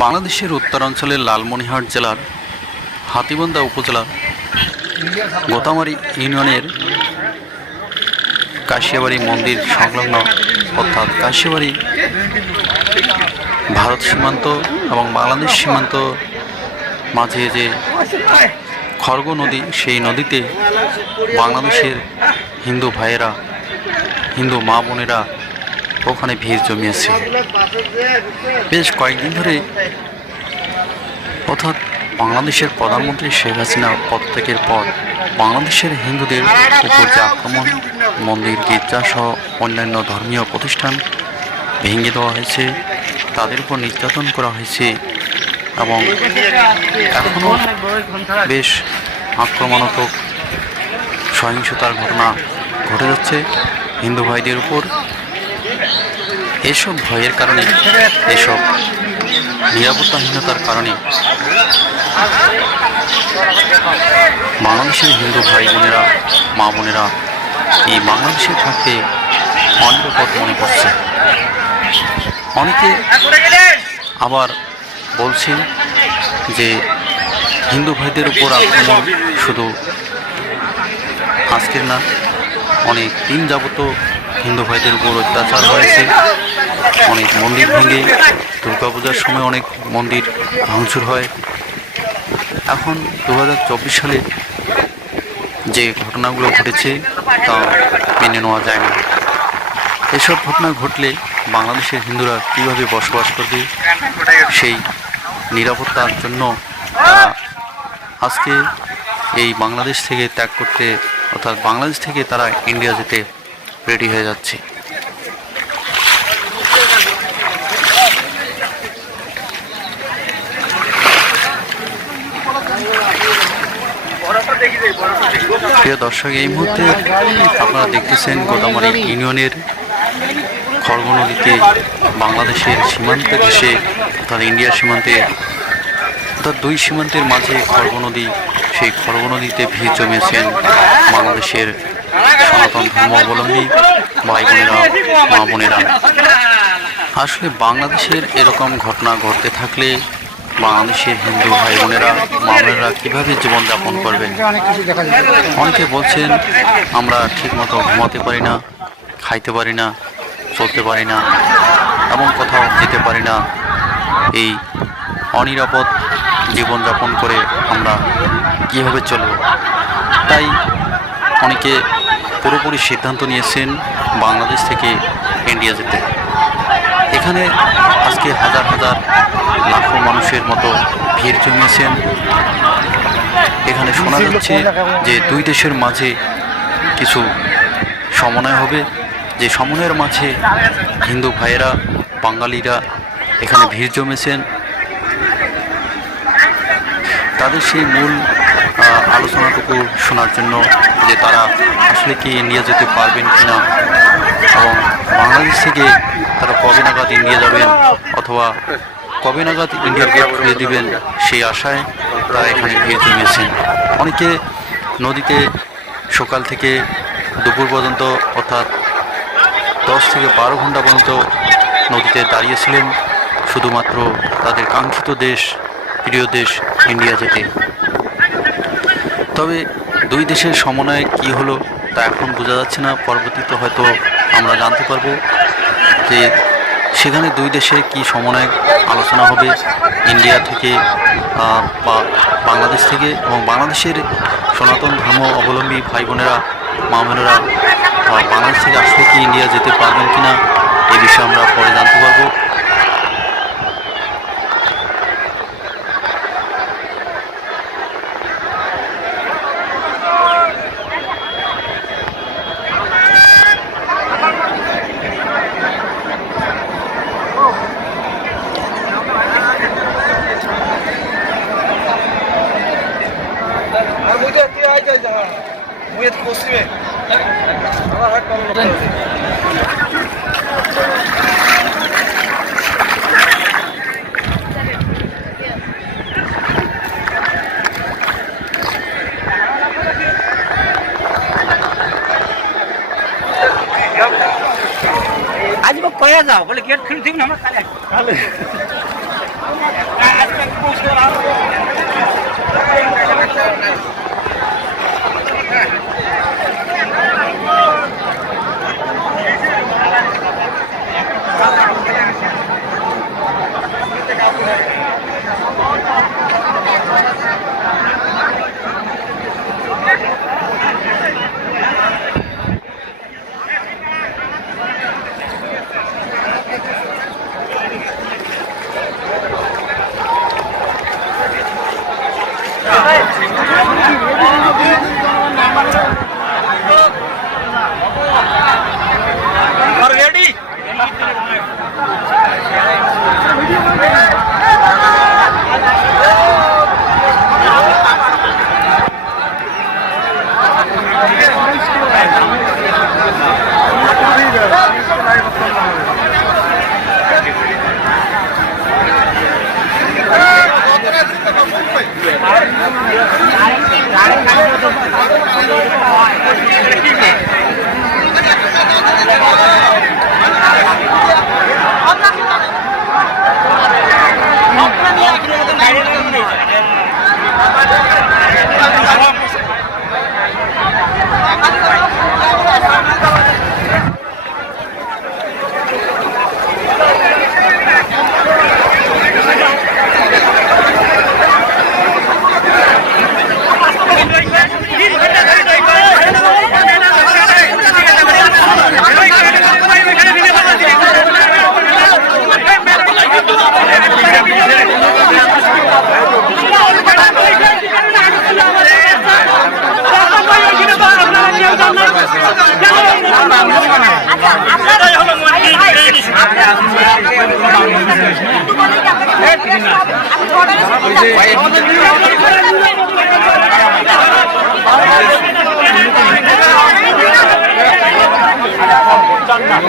বাংলাদেশের উত্তরাঞ্চলের লালমনিরহাট জেলার হাতিবন্দা উপজেলার গোতামারি ইউনিয়নের কাশিয়াবাড়ি মন্দির সংলগ্ন, অর্থাৎ কাশিয়াবাড়ি ভারত সীমান্ত এবং বাংলাদেশ সীমান্ত মাঝে যে খড়গ নদী, সেই নদীতে বাংলাদেশের হিন্দু ভাইয়েরা, হিন্দু মা বোনেরা ওখানে ভিড় জমিয়েছে। বেশ কয়েকদিন ধরে অর্থাৎ বাংলাদেশের প্রধানমন্ত্রী শেখ হাসিনা পদত্যাগের পর বাংলাদেশের হিন্দুদের উপর যে আক্রমণ, মন্দির, গির্জা সহ অন্যান্য ধর্মীয় প্রতিষ্ঠান ভেঙে দেওয়া হয়েছে, তাদের উপর নির্যাতন করা হয়েছে এবং এখনও বেশ আক্রমণাত্মক সহিংসতার ঘটনা ঘটে যাচ্ছে। হিন্দু ভাইদের উপর এসব ভয়ের কারণে, এসব নিরাপত্তাহীনতার কারণে বাংলাদেশের হিন্দু ভাই বোনেরা মা বোনেরা এই বাংলাদেশে থাকতে অনিরাপদ মনে করছে। অনেকে আবার বলছে যে হিন্দু ভাইদের উপর আক্রমণ শুধু আজকের না, অনেক দিন যাবত হিন্দু ভাইদের উপর অত্যাচার হয়েছে। অনেক মন্দির ভেঙে দুর্গাপূজার সময় অনেক মন্দির ভাঙচুর হয়। এখন দু হাজার চব্বিশ সালে যে ঘটনাগুলো ঘটেছে, তা মেনে নেওয়া যায় না। এসব ঘটনা ঘটলে বাংলাদেশের হিন্দুরা কীভাবে বসবাস করবে, সেই নিরাপত্তার জন্য তারা আজকে এই বাংলাদেশ থেকে ত্যাগ করতে, অর্থাৎ বাংলাদেশ থেকে তারা ইন্ডিয়া যেতে রেডি হয়ে যাচ্ছে। প্রিয় দর্শক, এই মুহূর্তে আপনারা দেখতেছেন গোদামারি ইউনিয়নের খড়গ নদীতে বাংলাদেশের সীমান্ত ঘেসে অর্থাৎ ইন্ডিয়ার সীমান্তে, অর্থাৎ দুই সীমান্তের মাঝে খড়গ নদী সেই খড়গ নদীতে ভিড় জমিয়েছেন বাংলাদেশের সনাতন ধর্মাবলম্বী ভাই বোনেরা, মা বোনেরা। আসলে বাংলাদেশের এরকম ঘটনা ঘটতে থাকলে বাংলাদেশের হিন্দু ভাই বোনেরা মা বোনেরা কীভাবে জীবনযাপন করবেন? অনেকে বলছেন, আমরা ঠিকমতো ঘুমাতে পারি না, খাইতে পারি না, চলতে পারি না এবং কোথাও যেতে পারি না। এই অনিরাপদ জীবনযাপন করে আমরা কীভাবে চলব? তাই অনেকে পুরোপুরি সিদ্ধান্ত নিয়েছেন বাংলাদেশ থেকে ইন্ডিয়া যেতে। এখানে আজকে হাজার হাজার লাখো মানুষের মতো ভিড় জমিয়েছেন। এখানে শোনা যাচ্ছে যে দুই দেশের মাঝে কিছু সমন্বয় হবে। যে সমন্বয়ের মাঝে হিন্দু ভাইয়েরা, বাঙালিরা এখানে ভিড় জমেছেন। তাদের সেই মূল আলোচনাটুকু শোনার জন্য যে তারা আসলে কি ইন্ডিয়া যেতে পারবেন কিনা এবং বাংলাদেশ থেকে তারা কবে নাগাদ ইন্ডিয়া যাবেন অথবা কবে নাগাদ ইন্ডিয়ার গেট খুলে দিবেন সেই আশায় তারা এখানে ভিড় জমিয়েছেন। অনেকে নদীতে সকাল থেকে দুপুর পর্যন্ত অর্থাৎ দশ থেকে বারো ঘণ্টা পর্যন্ত নদীতে দাঁড়িয়েছিলেন, শুধুমাত্র তাদের কাঙ্ক্ষিত দেশ, প্রিয় দেশ ইন্ডিয়া যেতে। তবে দুই দেশের সমন্বয়ে কি হলো তা এখন বোঝা যাচ্ছে না। পরবর্তীতে হয়তো আমরা জানতে পারব যে সেখানে দুই দেশের কি সমন্বয় আলোচনা হবে। ইন্ডিয়া থেকে বা বাংলাদেশ থেকে এবং বাংলাদেশের সনাতন ধর্ম অবলম্বী ভাই বোনেরা, মা বোনেরা বাংলাদেশ থেকে আসলে কি ইন্ডিয়া যেতে পারবেন কিনা এ বিষয়ে আমরা পরে জানতে পারব আর মুইতে তুই আই যাই যা তো পশ্চিমে। আমার হাত কমে আজ কয়া যাও বলে গেট খুলে দিব না আমরা কালে? Thank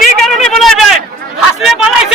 কি কারণে বলা যায় হাসলে পালাইছে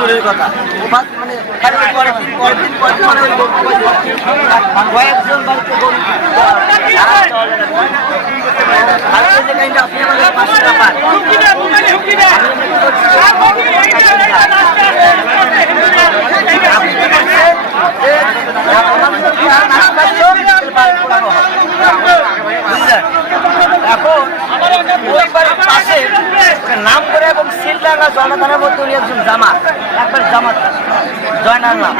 দূরের কথা। ও মানে খালি পরের দিন পরের দিন পরের দিন মানে ওই কয়েকজন বাড়িতে গরু আপনি আমাদের পাঁচশো টাকা? এখন ওই বাড়ির পাশে নাম করে এবং সিলডাঙ্গা জনতার মধ্যে উনি একজন জামাত, একবার জামাত। জয়নার নাম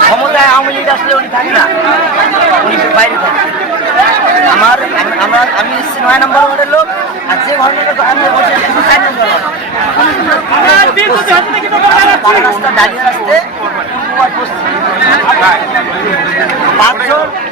ক্ষমতায় আওয়ামী লীগ আসলে উনি থাকে না, উনি বাইরে থাকে। আমার আমি- আমরা, আমি নয় নম্বর ওয়ার্ডের লোক, আর যে ঘটনাটা আর পশ্চিম। পাঁচজন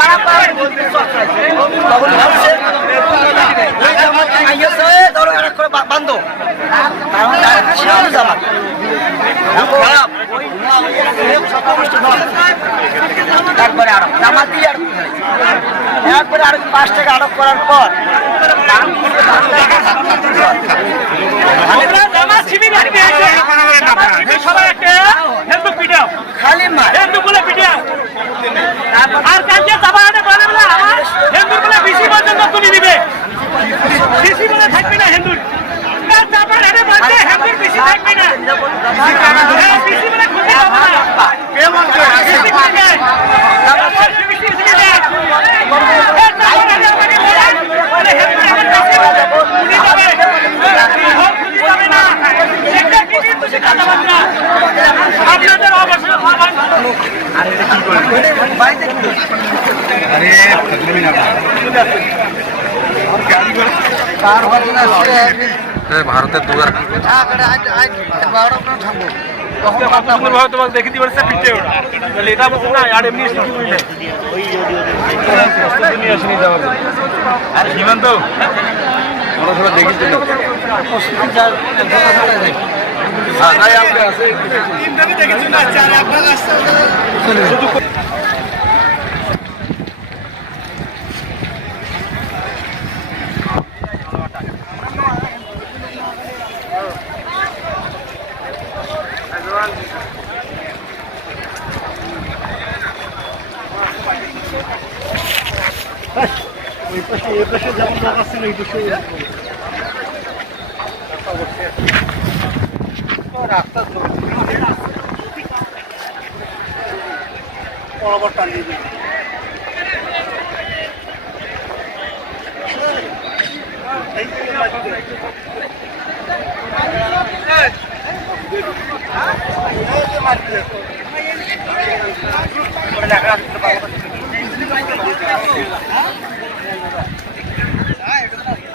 মাগরিব। ওই জামাতি। তারপরে আরও আর একবারে আরও পাঁচ টাকা আরোপ করার পর খালি মার। আর কালকে জামাতে বলে বলে আমার হেলমেট বলে বেশি পর্যন্ত তুলে দিবে বেশি বলে থাকবে না হেলমেট কার জামাত এনে বলছে হেলমেট বেশি থাকবে না হ্যাঁ, বেশি বলে খুশি হবে না বেশি করে দেয়। বেশি বেশি করে দেয়। এ জামাত এনে বলে বলে হেলমেট এনে বেশি বলে খুশি হবে। হোক খুশি হবে না। একটা কি কিন্তু সে কথাবার্তা। আপনাদের অবশ্যই আহ্বান ভারতের তোমাকে দেখে সে পিঠে ওরা এটা না আর এমনি কি বুঝলে প্রস্তুতি নিয়ে আপনার দেখেছি হ্যাঁ তাই আপনি আছে বরাবর টানিয়ে দিই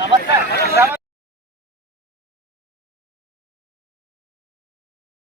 আমার